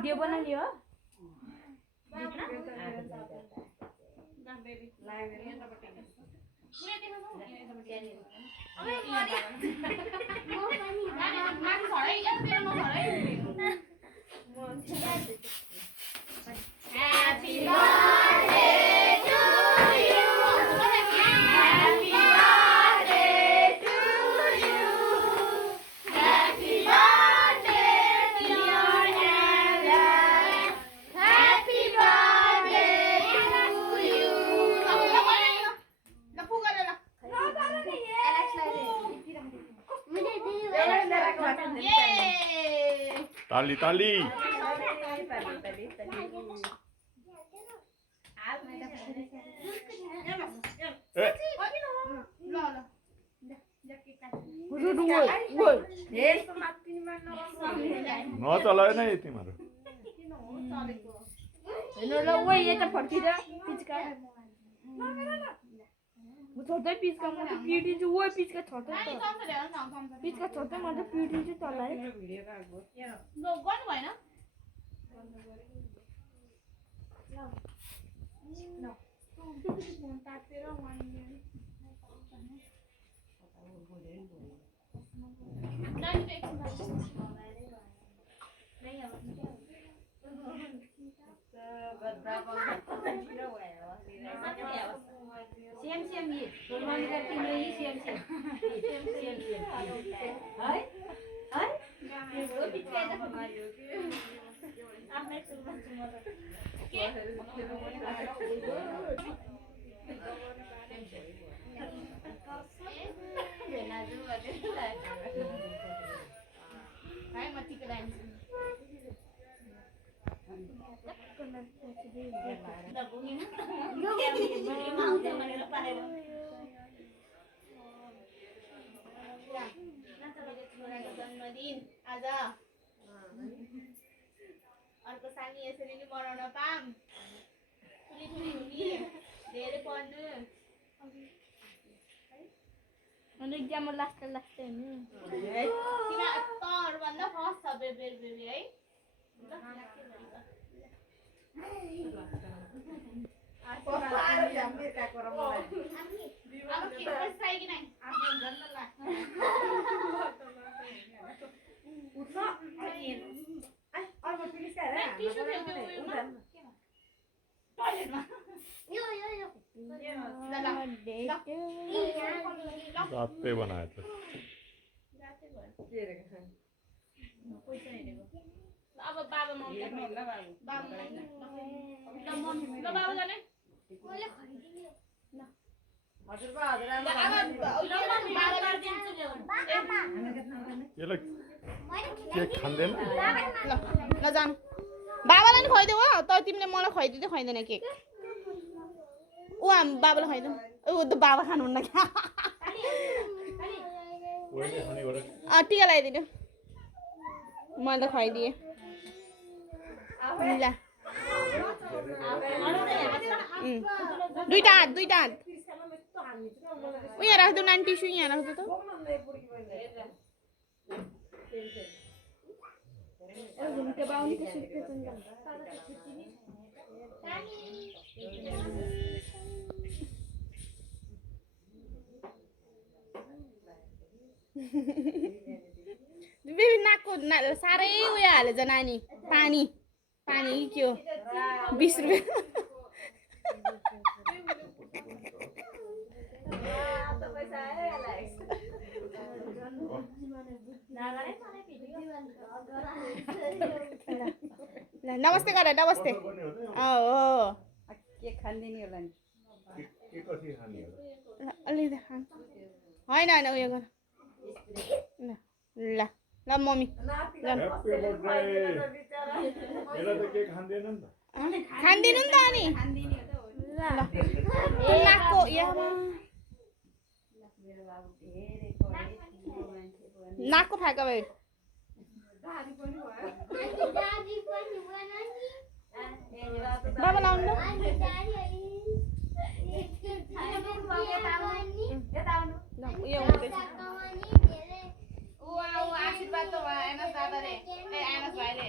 video बनाउने हो ताली ताली नचलाएन है तिमीहरू यता फर्किँदा पिचका छोड्दै पिचका म त पिटिन्छु ओ पिचका छोड्दै पिचका छोड्दै म त पिटिन्छु तँलाई गर्नु भएन जन्मदिन आज अर्को सानी यसरी नै मनाउन पाम ठुली ठुली हुने धेरै पढ्नु अनि एक्जाममा लास्ट हुनु तँहरूभन्दा फर्स्ट छ बेबी है रातै बनाए त अब बाबा मम्मी बाबा जाने केक खाँदैन ल जानु बाबालाई नि खुवाइदेऊ हो तर तिमीले मलाई खुवाइदिँदै खुवाइदैन केक ऊ बाबालाई खुवाइदेऊ ऊ त बाबा खानुहुन्न क्या टिका लगाइदिनु मैले त खुवाइदिएँ ल दुईटा हात ऊ यहाँ राख्दो नानी टिस्यु यहाँ राख्दो त नाकको साह्रै उयो हालेछ नानी पानी के हो 20 रुपियाँ नमस्ते गर नमस्ते के खान्दिनी होला नि अलिकति खान होइन उयो गर ल ल मम्मी खान्दिनु नि त अनि नाकको नाकको फ्याँका भयो बाबा लाउनु उयो हुँदैछ आशीर्वाद त भयो एनस दादाले ए एनस भाइले